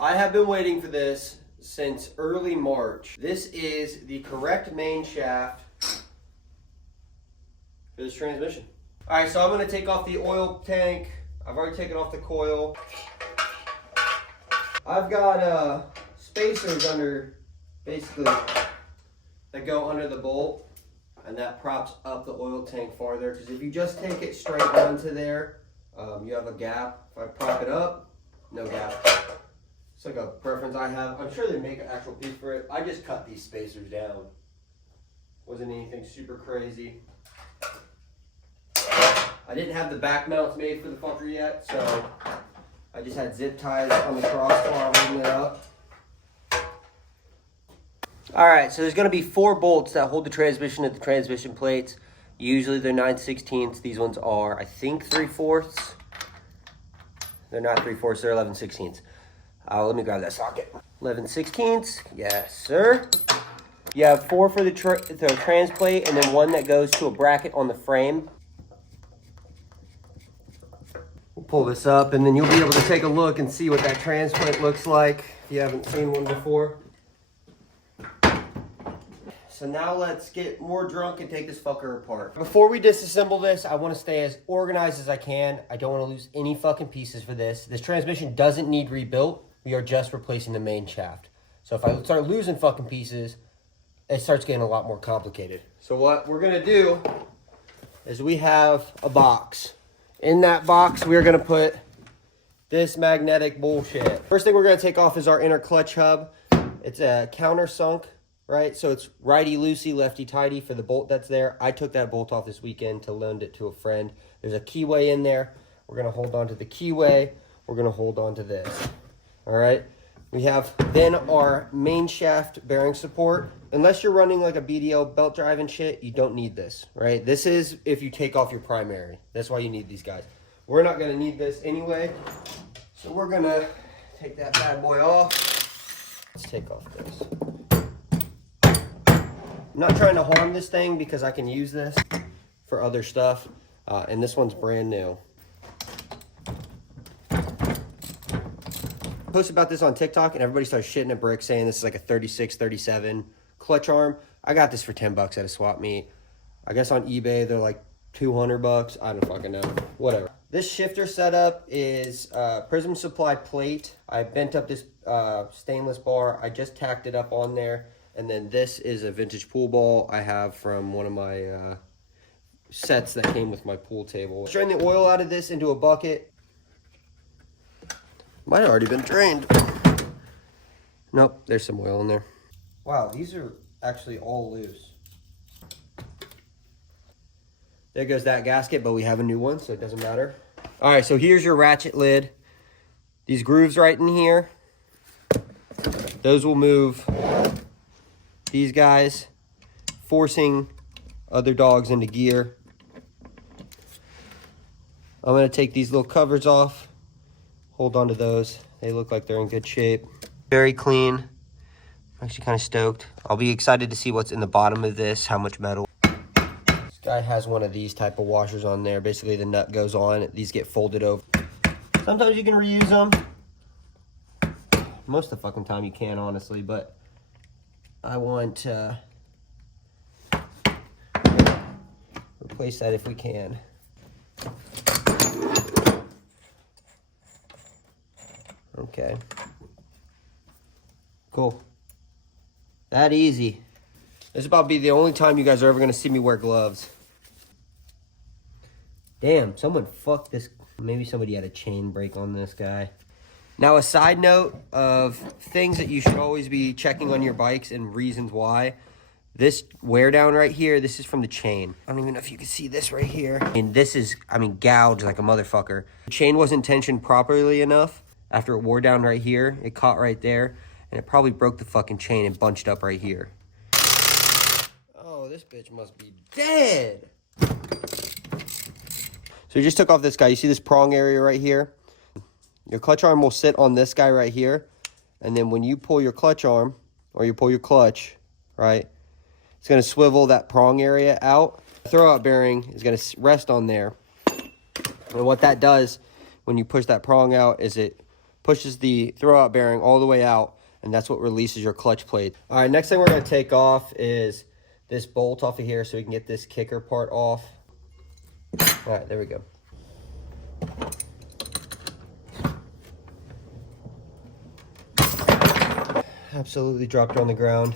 I have been waiting for this since early March. This is the correct main shaft for this transmission. All right, so I'm gonna take off the oil tank. I've already taken off the coil. I've got spacers under, basically, that go under the bolt, and that props up the oil tank farther, because if you just take it straight onto there, you have a gap. If I prop it up, no gap. It's like a preference I have. I'm sure they make an actual piece for it. I just cut these spacers down. Wasn't anything super crazy. I didn't have the back mounts made for the fucker yet, so I just had zip ties on the crossbar holding it up. All right, so there's gonna be 4 bolts that hold the transmission at the transmission plates. Usually they're 9/16. These ones are, I think, 3/4. They're not 3/4, they're 11/16. Let me grab that socket. 11/16, yes, sir. You have 4 for the trans plate, and then 1 that goes to a bracket on the frame. We'll pull this up, and then you'll be able to take a look and see what that trans plate looks like if you haven't seen one before. So now let's get more drunk and take this fucker apart. Before we disassemble this, I want to stay as organized as I can. I don't want to lose any fucking pieces for this. This transmission doesn't need rebuilt. We are just replacing the main shaft. So if I start losing fucking pieces, it starts getting a lot more complicated. So what we're going to do is we have a box. In that box, we're going to put this magnetic bullshit. First thing we're going to take off is our inner clutch hub. It's a countersunk. Right, so it's righty-loosey, lefty-tighty for the bolt that's there. I took that bolt off this weekend to lend it to a friend. There's a keyway in there. We're going to hold on to the keyway. We're going to hold on to this. All right, we have then our main shaft bearing support. Unless you're running like a BDO belt drive and shit, you don't need this, right? This is if you take off your primary. That's why you need these guys. We're not going to need this anyway, so we're going to take that bad boy off. Let's take off this. I'm not trying to harm this thing because I can use this for other stuff, and this one's brand new. I posted about this on TikTok, and everybody started shitting a brick saying this is like a 36, 37 clutch arm. I got this for 10 bucks at a swap meet. I guess on eBay they're like 200 bucks. I don't fucking know. Whatever. This shifter setup is Prism Supply plate. I bent up this stainless bar. I just tacked it up on there. And then this is a vintage pool ball I have from one of my sets that came with my pool table. Drain the oil out of this into a bucket. Might have already been drained. Nope, there's some oil in there. Wow, these are actually all loose. There goes that gasket, but we have a new one, so it doesn't matter. All right, so here's your ratchet lid. These grooves right in here, those will move these guys, forcing other dogs into gear. I'm going to take these little covers off, hold on to those. They look like they're in good shape. Very clean. I'm actually kind of stoked. I'll be excited to see what's in the bottom of this, how much metal. This guy has one of these type of washers on there. Basically the nut goes on, these get folded over. Sometimes you can reuse them. Most of the fucking time you can, honestly, but I want to replace that if we can. Okay. Cool. That easy. This is about to be the only time you guys are ever going to see me wear gloves. Damn, someone fucked this. Maybe somebody had a chain break on this guy. Now, a side note of things that you should always be checking on your bikes and reasons why. This wear down right here, this is from the chain. I don't even know if you can see this right here. And this is, gouged like a motherfucker. The chain wasn't tensioned properly enough. After it wore down right here, it caught right there. And it probably broke the fucking chain and bunched up right here. Oh, this bitch must be dead. So you just took off this guy. You see this prong area right here? Your clutch arm will sit on this guy right here. And then when you pull your clutch arm, or you pull your clutch, right, it's going to swivel that prong area out. The throwout bearing is going to rest on there. And what that does when you push that prong out is it pushes the throwout bearing all the way out, and that's what releases your clutch plate. All right, next thing we're gonna take off is this bolt off of here so we can get this kicker part off. All right, there we go. Absolutely dropped her on the ground.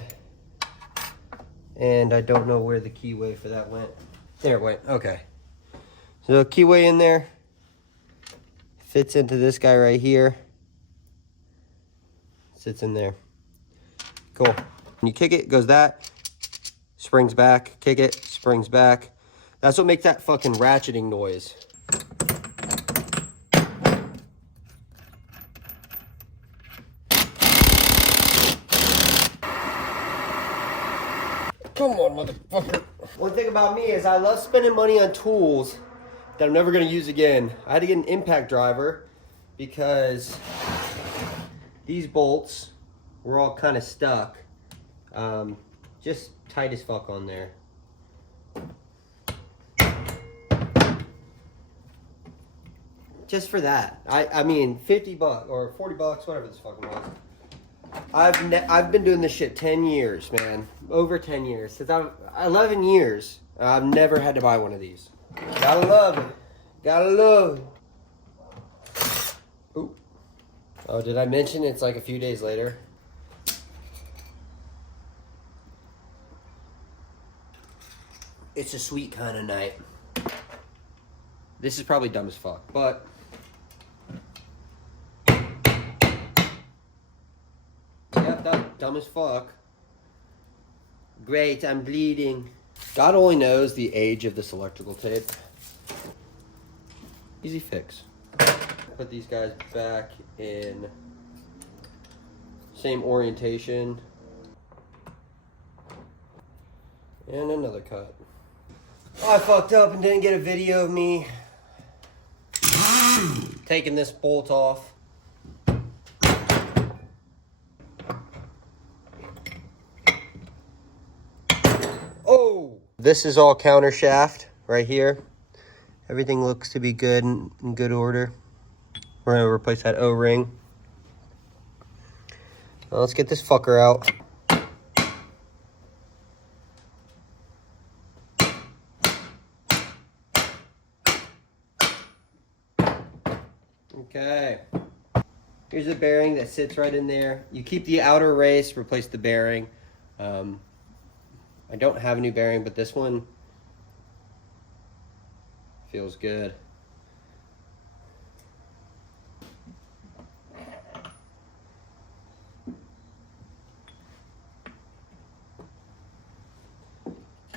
And I don't know where the keyway for that went. There it went, okay. So the keyway in there fits into this guy right here. Sits in there. Cool. When you kick it, it goes that, springs back, kick it, springs back. That's what makes that fucking ratcheting noise. Come on, motherfucker. One thing about me is I love spending money on tools that I'm never gonna use again. I had to get an impact driver because these bolts were all kind of stuck. Just tight as fuck on there. Just for that. I mean, 50 bucks or 40 bucks, whatever this fucking was. I've been doing this shit 10 years, man. Over 10 years. Since 11 years, I've never had to buy one of these. Gotta love it. Gotta love it. Ooh. Oh, did I mention it's like a few days later? It's a sweet kind of night. This is probably dumb as fuck, but yep, that's dumb as fuck. Great, I'm bleeding. God only knows the age of this electrical tape. Easy fix. Put these guys back in same orientation. And another cut. Oh, I fucked up and didn't get a video of me taking this bolt off. Oh! This is all counter shaft right here. Everything looks to be good and in good order. We're gonna replace that O-ring. Now let's get this fucker out. Okay. Here's the bearing that sits right in there. You keep the outer race, replace the bearing. I don't have a new bearing, but this one feels good.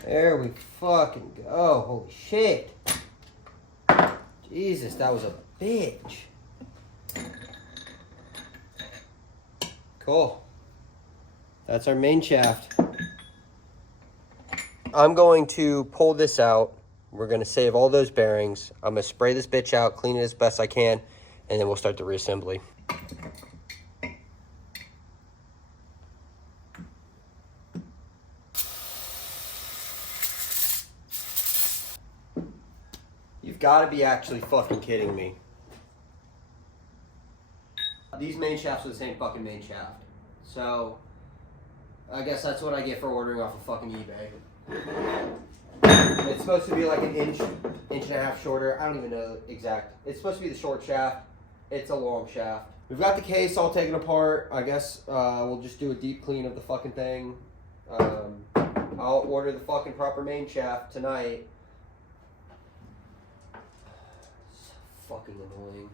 There we fucking go. Holy shit. Jesus, that was a bitch. Cool. That's our main shaft. I'm going to pull this out. We're going to save all those bearings. I'm going to spray this bitch out, clean it as best I can, and then we'll start the reassembly. You've got to be actually fucking kidding me. These main shafts are the same fucking main shaft. So, I guess that's what I get for ordering off of fucking eBay. It's supposed to be like an inch and a half shorter. I don't even know exact. It's supposed to be the short shaft. It's a long shaft. We've got the case all taken apart. I guess we'll just do a deep clean of the fucking thing. I'll order the fucking proper main shaft tonight. So fucking annoying.